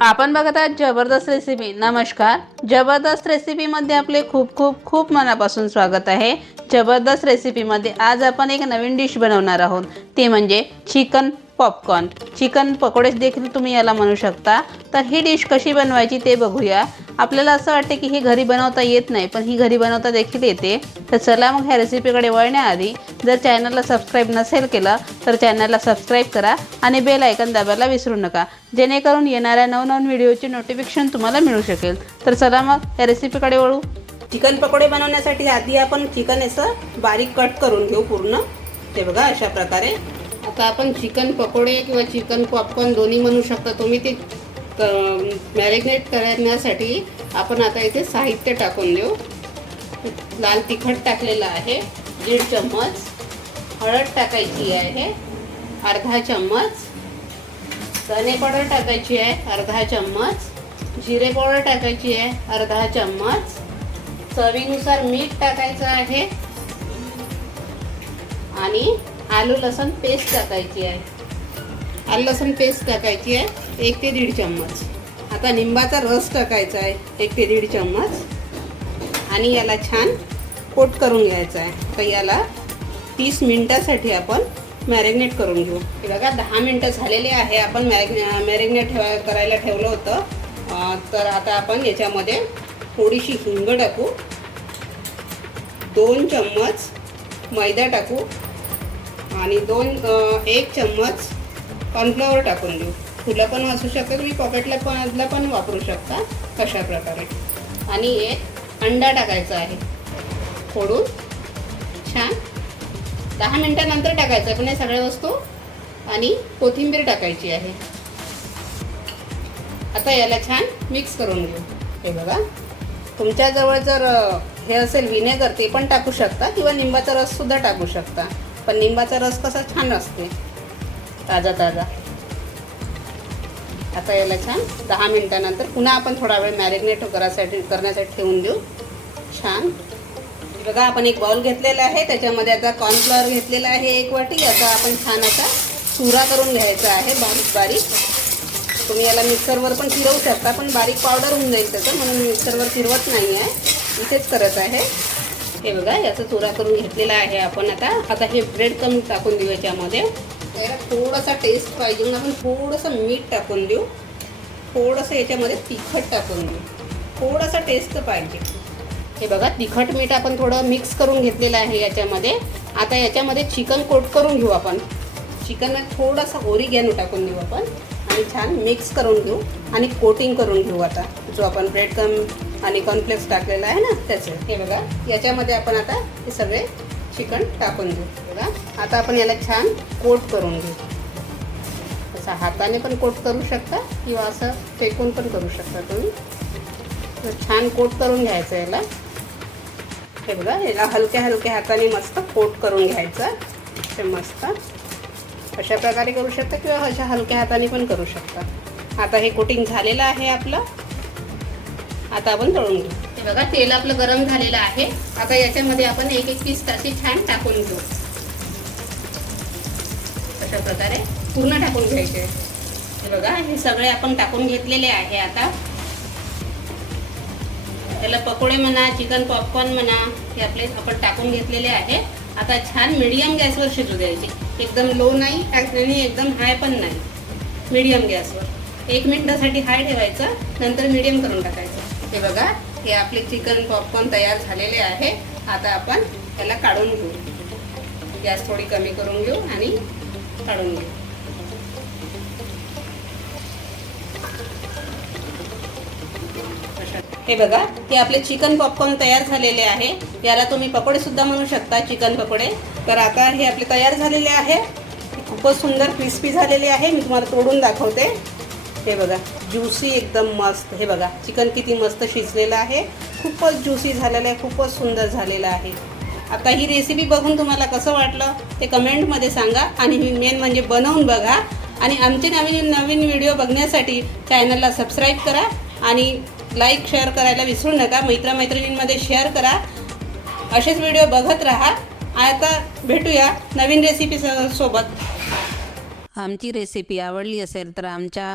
आपण बघत आहात जबरदस्त रेसिपी नमस्कार. जबरदस्त रेसिपीमध्ये आपले खूप खूप खूप मनापासून स्वागत आहे. जबरदस्त रेसिपीमध्ये आज आपण एक नवीन डिश बनवणार आहोत. ते म्हणजे चिकन पॉपकॉर्न चिकन पकोडे देखील तुम्ही याला म्हणू शकता. तर ही डिश कशी बनवायची ते बघूया. आपल्याला असं वाटते की ही घरी बनवता येत नाही पण ही घरी बनवता देखील येते. तर चला मग ह्या रेसिपीकडे वळण्याआधी जर चॅनलला सबस्क्राईब नसेल केलं तर चॅनलला सबस्क्राईब करा आणि बेल आयकन दाबायला विसरू नका. जेणेकरून येणाऱ्या नवनवीन व्हिडिओचे नोटिफिकेशन तुम्हाला मिळू शकेल. तर चला मग या रेसिपीकडे वळू. चिकन पकोडे बनवण्यासाठी आधी आपण चिकन असं बारीक कट करून घेऊ पूर्ण. ते बघा अशा प्रकारे. आता आपण चिकन पकोडे किंवा चिकन पॉपकॉर्न दोन्ही म्हणू शकता तुम्ही. ते मॅरिनेट करण्यासाठी आपण आता इथे साहित्य टाकून देऊ. लाल तिखट टाकलेलं आहे दीड चम्मच. हळद टाकायची आहे अर्धा चम्मच. धने पावडर टाकायची आहे अर्धा चम्मच. जिरे पावडर टाकायची आहे अर्धा चम्मच. चवीनुसार मीठ टाकायचं आहे. आणि आलू लसण पेस्ट टाकायची आहे. आलू लसूण पेस्ट टाकायची आहे. एक ते दीड चम्मच. आता निंबाचा रस टाकायचा आहे एक ते दीड चम्मच. आणि याला छान कोट करून घ्यायचा आहे. तर याला तीस मिनटासाठी आपण मॅरिनेट करून घेऊ. हे बघा दहा मिनटं झालेले आहे. आपण मॅरिग मॅरिग्नेट ठेवा करायला ठेवलं होतं. तर आता आपण याच्यामध्ये थोडीशी हिंग टाकू. दोन चम्मच मैदा टाकू. आणि दोन एक चम्मच कॉर्नफ्लॉवर टाकून देऊ फुलं पण असू शकतं तुम्ही म्हणजे पॉकेटला पण पण वापरू शकता अशा प्रकारे. आणि एक अंडा टाकायचा आहे. फोडून छान. दहा मिनटानंतर टाकायचं आहे पण या सगळ्या वस्तू आणि कोथिंबीर टाकायची आहे. आता याला छान मिक्स करून घेऊ. हे बघा. तुमच्याजवळ जर हे असेल विनेगर ते पण टाकू शकता किंवा निंबाचा रससुद्धा टाकू शकता. पण निंबाचा रस कसा छान असते. ताजा ताजा. आता याला छान. दहा मिनटानंतर पुन्हा आपण थोडा वेळ मॅरिनेट करासाठी करण्यासाठी ठेवून देऊ. छान. बघा आपण एक बाउल घेतलेला आहे. त्याच्यामध्ये आता कॉर्नफ्लॉवर घेतलेला आहे एक वाटी. याचा आपण छान असा चुरा करून घ्यायचा आहे बारीक बारीक. तुम्ही याला मिक्सरवर पण फिरवू शकता पण बारीक पावडर होऊन जाईल त्याचं म्हणून मिक्सरवर फिरवत नाही आहे इथेच करत आहे. हे बघा याचा चुरा करून घेतलेला आहे आपण आता. आता हे ब्रेड कमी टाकून देऊ याच्यामध्ये. त्याला थोडासा टेस्ट पाहिजे. म्हणून आपण थोडंसं मीठ टाकून देऊ. थोडंसं याच्यामध्ये तिखट टाकून देऊ. थोडासा टेस्ट पाहिजे. हे बघा तिखट मीठ आपण थोडं मिक्स करून घेतलेलं आहे याच्यामध्ये. आता याच्यामध्ये चिकन कोट करून घेऊ आपण. चिकन थोडासा ओरिगॅनो टाकून देऊ आपण. आणि छान मिक्स करून घेऊ. आणि कोटिंग करून घेऊ आता. जो आपण ब्रेड कम आणि कॉर्नफ्लेक्स टाकलेला आहे ना त्याचं. हे बघा याच्यामध्ये आपण आता हे सगळे चिकन टाकून देऊ बघा आता आपण याला छान कोट करून घेऊ. असं हाताने पण कोट करू शकता किंवा असं फेकून पण करू शकता तुम्ही. तर छान कोट करून घ्यायचं याला. हे बघा याला हलक्या हलक्या हाताने मस्त कोट करून घ्यायचं. ते मस्त. अशा प्रकारे करू शकता किंवा अशा हलक्या हाताने पण करू शकता. आता हे कोटिंग झालेलं आहे आपलं. आता आपण तळून घेऊ. बघा तेल आपलं गरम झालेलं आहे. आता याच्यामध्ये आपण एक एक पीस असे छान टाकून घेऊ. अशा प्रकारे पूर्ण टाकून घ्यायचे. हे बघा हे सगळे आपण टाकून घेतलेले आहे आता. त्याला पकोडे म्हणा चिकन पॉपकॉर्न म्हणा हे आपले आपण टाकून घेतलेले आहे. आता छान मिडियम गॅसवर शिजू द्यायचे. एकदम लो नाही आणि एकदम हाय पण नाही. मिडियम गॅसवर. एक मिनटासाठी हाय ठेवायचं नंतर मिडियम करून टाकायचं. हे बघा हे आपले चिकन पॉपकॉर्न तयार झालेले आहे. आता आपण त्याला काढून घेऊ. गॅस थोडी कमी करून घेऊ आणि काढून घेऊ. हे बघा हे आपले चिकन पॉपकॉर्न तयार झालेले आहे. याला तुम्ही पकोडे सुद्धा म्हणू शकता चिकन पकोडे. तर आता हे आपले तयार झालेले आहे. खूपच सुंदर क्रिस्पी झालेले आहे. मी तुम्हाला तोडून दाखवते. हे बघा ज्युसी एकदम मस्त हे बघा चिकन किती मस्त शिजलेलं आहे. खूपच ज्युसी झालेलं आहे खूपच सुंदर झालेलं आहे. आता ही रेसिपी बघून तुम्हाला कसं वाटलं ते कमेंटमध्ये सांगा. आणि मेन म्हणजे बनवून बघा. आणि आमचे नवीन नवीन व्हिडिओ बघण्यासाठी चॅनलला सबस्क्राईब करा. आणि लाईक शेअर करायला विसरू नका. मित्रमैत्रिणींमध्ये शेअर करा. असेच व्हिडिओ बघत राहा. आता भेटूया नवीन रेसिपी सोबत. आमची रेसिपी आवडली असेल तर आमच्या